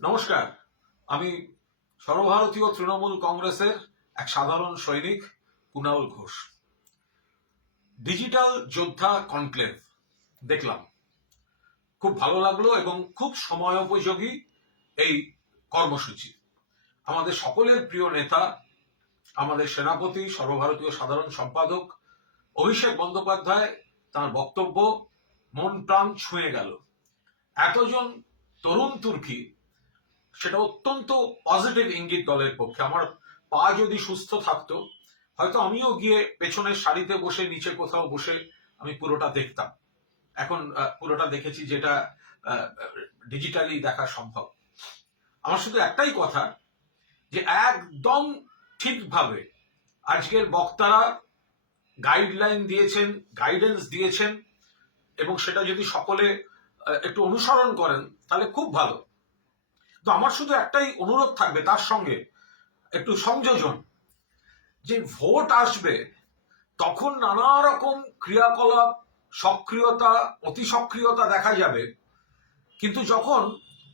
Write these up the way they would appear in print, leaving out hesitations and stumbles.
নমস্কার। আমি সর্বভারতীয় তৃণমূল কংগ্রেসের এক সাধারণ সৈনিক কুণাল ঘোষ। ডিজিটাল যোদ্ধা কনক্লেভ দেখলাম, খুব ভালো লাগলো এবং খুব সময়োপযোগী এই কর্মসূচি। আমাদের সকলের প্রিয় নেতা, আমাদের সেনাপতি, সর্বভারতীয় সাধারণ সম্পাদক অভিষেক বন্দ্যোপাধ্যায়, তার বক্তব্য মন প্রাণ ছুঁয়ে গেল। এতজন তরুণ তুর্কি, সেটা অত্যন্ত পজিটিভ ইঙ্গিত দলের পক্ষে। আমার পা যদি সুস্থ থাকতো, হয়তো আমিও গিয়ে পেছনের সারিতে বসে নিচে কোথাও বসে আমি পুরোটা দেখতাম। এখন পুরোটা দেখেছি, যেটা ডিজিটালি দেখা সম্ভব। আমার শুধু একটাই কথা, যে একদম ঠিকভাবে আজকের বক্তারা গাইডলাইন দিয়েছেন, গাইডেন্স দিয়েছেন, এবং সেটা যদি সকলে একটু অনুসরণ করেন তাহলে খুব ভালো। তো আমার শুধু একটাই অনুরোধ থাকবে, তার সঙ্গে একটু সংযোজন, যে ভোট আসবে তখন নানা রকম ক্রিয়াকলাপ, সক্রিয়তা, অতি সক্রিয়তা দেখা যাবে, কিন্তু যখন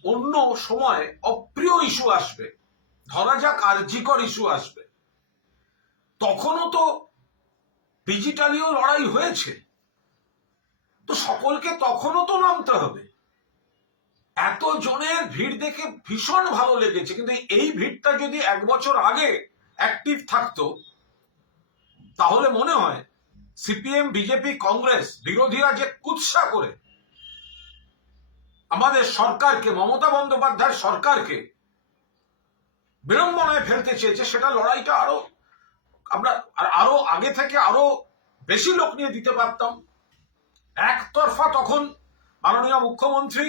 অন্য সময় অপ্রিয় ইস্যু আসবে, ধরা যাক আরজিকর ইস্যু আসবে, তখনও তো ডিজিটালিও লড়াই হয়েছে, তো সকলকে তখনও তো নামতে হবে। এত জনের ভিড় দেখে ভীষণ ভালো লেগেছে, কিন্তু এই ভিড়টা যদি 1 বছর আগে অ্যাক্টিভ থাকতো, তাহলে মনে হয় সিপিএম, বিজেপি, কংগ্রেস বিরোধীরা যে কুৎসা করে আমাদের সরকারকে, মমতা বন্দ্যোপাধ্যায়ের সরকারকে বিড়ম্বনায় ফেলতে চেয়েছে, সেটা লড়াইটা আমরা আরো আগে থেকে আরো বেশি লোক নিয়ে দিতে পারতাম। একতরফা তখন মাননীয় মুখ্যমন্ত্রী,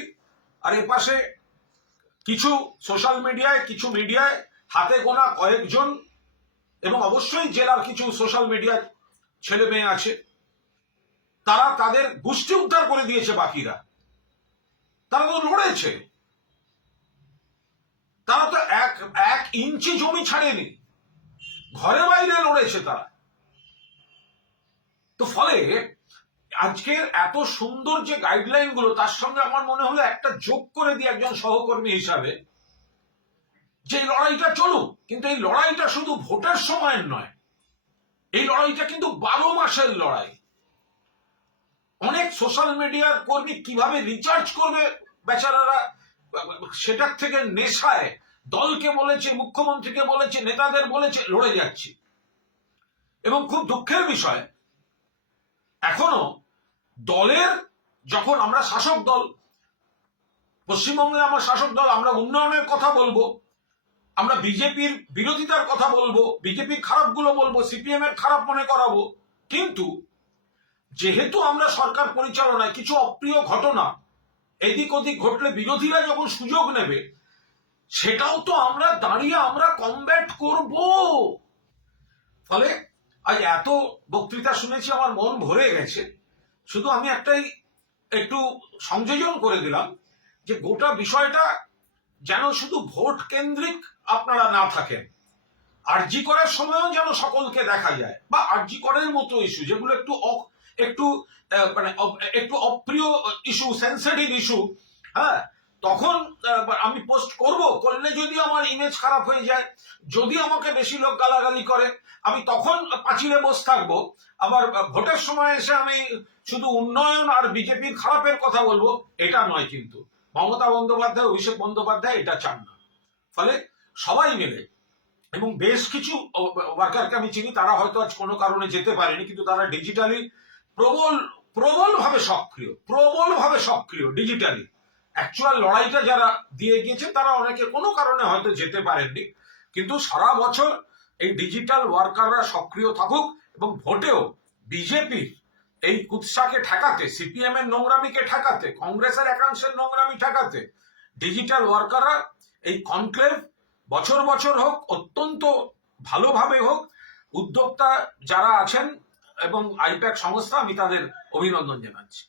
আর এপাশে কিছু সোশ্যাল মিডিয়ায়, কিছু মিডিয়ায় হাতে গোনা কয়েকজন, এবং অবশ্যই জেলার কিছু সোশ্যাল মিডিয়ার ছেলে মেয়ে আছে, তারা তাদের গোষ্ঠী উদ্ধার করে দিয়েছে। বাকিরা, তারা তো লড়েছে, তারা তো এক ইঞ্চি জমি ছাড়েনি, ঘরে বাইরে লড়েছে তারা। তো ফলে আজকের এত সুন্দর যে গাইডলাইন গুলো, তার সঙ্গে আমার মনে হলো একটা যোগ করে দিয়ে একজন সহকর্মী হিসাবে, যে লড়াইটা চলুক, কিন্তু এই লড়াইটা শুধু ভোটের সময়ের নয়, এই লড়াইটা কিন্তু 12 মাসের লড়াই। অনেক সোশ্যাল মিডিয়ার কর্মী কিভাবে রিচার্জ করবে বেচারারা, সেটার থেকে নেশায় দলকে বলেছে, মুখ্যমন্ত্রীকে বলেছে, নেতাদের বলেছে, লড়ে যাচ্ছি। এবং খুব দুঃখের বিষয়, এখনো দলের, যখন আমরা শাসক দল, পশ্চিমবঙ্গে আমরা শাসক দল, আমরা উন্নয়নের কথা বলবো, আমরা বিজেপির বিরোধিতার কথা বলবো, বিজেপির খারাপগুলো বলবো, সিপিএম এর খারাপ মনে করাবো, কিন্তু যেহেতু আমরা সরকার পরিচালনায় কিছু অপ্রিয় ঘটনা এদিক ওদিক ঘটলে বিরোধীরা যখন সুযোগ নেবে, সেটাও তো আমরা দাঁড়িয়ে আমরা কমব্যাট করব। ফলে আজ এত বক্তৃতা শুনেছি, আমার মন ভরে গেছে। শুধু আমি একটু সংযোজন করে দিলাম, যে গোটা বিষয়টা যেন শুধু ভোট কেন্দ্রিক আপনারা না থাকেন, আরজি করার সময়ও যেন সকলকে দেখা যায়, বা আরজি করার মতো ইস্যু যেগুলো একটু মানে একটু অপ্রিয় ইস্যু, সেন্সিটিভ ইস্যু, হ্যাঁ, তখন আমি পোস্ট করলে যদি আমার ইমেজ খারাপ হয়ে যায়, যদি আমাকে বেশি লোক গালাগালি করে, আমি তখন পাঁচিলে বসে থাকবো। আবার ভোটের সময় এসে আমি শুধু উন্নয়ন আর বিজেপির খারাপের কথা বলবো, এটা নয়। কিন্তু মমতা বন্দ্যোপাধ্যায়, অভিষেক বন্দ্যোপাধ্যায় এটা চান না। ফলে সবাই মিলে, এবং বেশ কিছু ওয়ার্কারকে আমি চিনি, তারা হয়তো আজ কোনো কারণে যেতে পারেনি, কিন্তু তারা ডিজিটালি প্রবলভাবে সক্রিয় ডিজিটালি। অ্যাকচুয়াল লড়াইটা যারা দিয়ে গিয়েছেন, তারা অনেকে কোনো কারণে হয়তো যেতে পারেননি, কিন্তু সারা বছর এই ডিজিটাল ওয়ার্কাররা সক্রিয় থাকুক, এবং ভোটেও বিজেপির এই কুৎসাকে ঠেকাতে, সিপিএম এর নোংরামিকে ঠেকাতে, কংগ্রেসের একাংশের নোংরামি ঠেকাতে ডিজিটাল ওয়ার্কাররা এই কনক্লেভ বছর বছর হোক, অত্যন্ত ভালোভাবে হোক। উদ্যোক্তা যারা আছেন এবং আইপ্যাক সংস্থা, আমি তাদের অভিনন্দন জানাচ্ছি।